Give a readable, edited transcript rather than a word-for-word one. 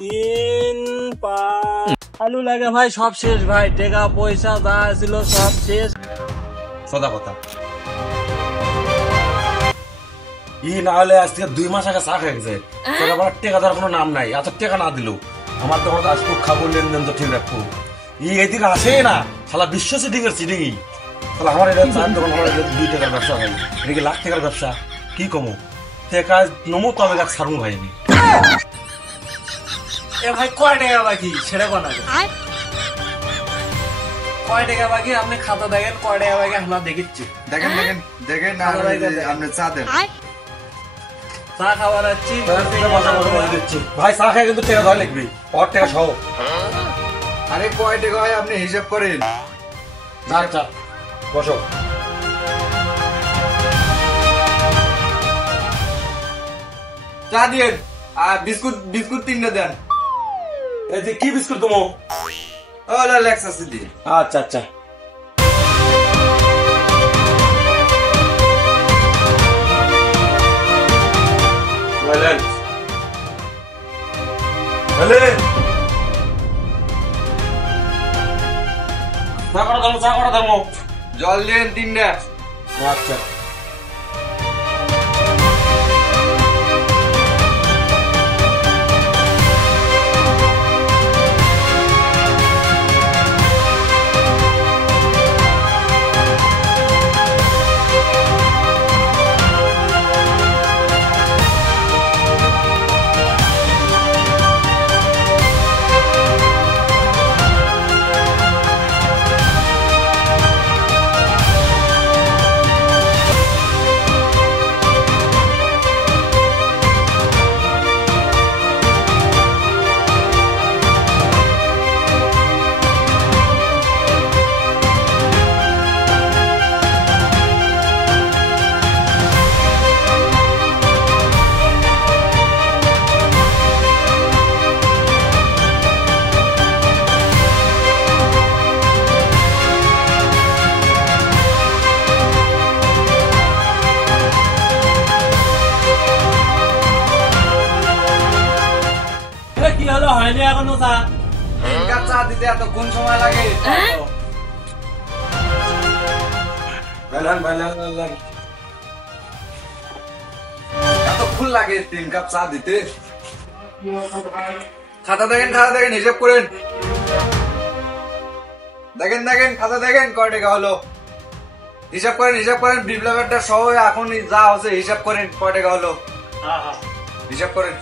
তিন আলু লাগে ভাই, সব শেষ ভাই, টাকা পয়সা যা ছিল সব শেষ। সোজা কথা, না হলে আজ থেকে 2 মাস আগে চা খেয়ে গেছে, টেকা দেওয়ার কোনো নাম নাই। এত টাকা না দিল আমার তখন আসবো, খাবো, লেনদেন তো ঠিক রাখবো। এইদিকে আসে না, শালা বিশ্ব সিটিং এর সিটিংই। তাহলে আমার এটা চার দোকান, আমার 2 টাকার ব্যবসা ভাই, এটা কি লাখ টাকার ব্যবসা? কি কমো টাকা নমো, তবে গাছ ছাড়বো ভাই আমি। এ ভাই কয় টাকা বাকি সেটা কোন আগে, কয় টাকা বাকি আপনি খাতা দেখেন, কয় টাকা বাকি আমরা দেখিচ্ছি। দেখেন দেখেন দেখেন, আপনি চা দেন। চা খাবার আছি ভাই, চা খাই কিন্তু টাকা ধরে লিখবি, পর টাকা সহ। আরে কয় টাকা হয় আপনি হিসাব করেন। আচ্ছা বসো। চা দিয়েন আর বিস্কুট, বিস্কুট 3টা দেন। এই যে কি বিস্কুট তুমি? ওলা লেক্স আছে দিয়ে। আচ্ছা আচ্ছা। চা করা ধর্ম, জল দিন 3টা। আচ্ছা। কি হলো, হয়নি এখনো চা? 3 কাপ চা দিতে এত কোন সময় লাগে? এত ফুল লাগে 3 কাপ চা দিতে? খাতা দেখেন, খাতা দেখেন, হিসাব করেন। দেখেন দেখেন, খাতা দেখেন, কয় টাকা হলো হিসাব করেন, হিসাব করেন। বিপ্লবেরটা সহ এখন যা হচ্ছে হিসাব করেন, কয় টাকা হলো হ্যাঁ হ্যাঁ হিসাব করেন।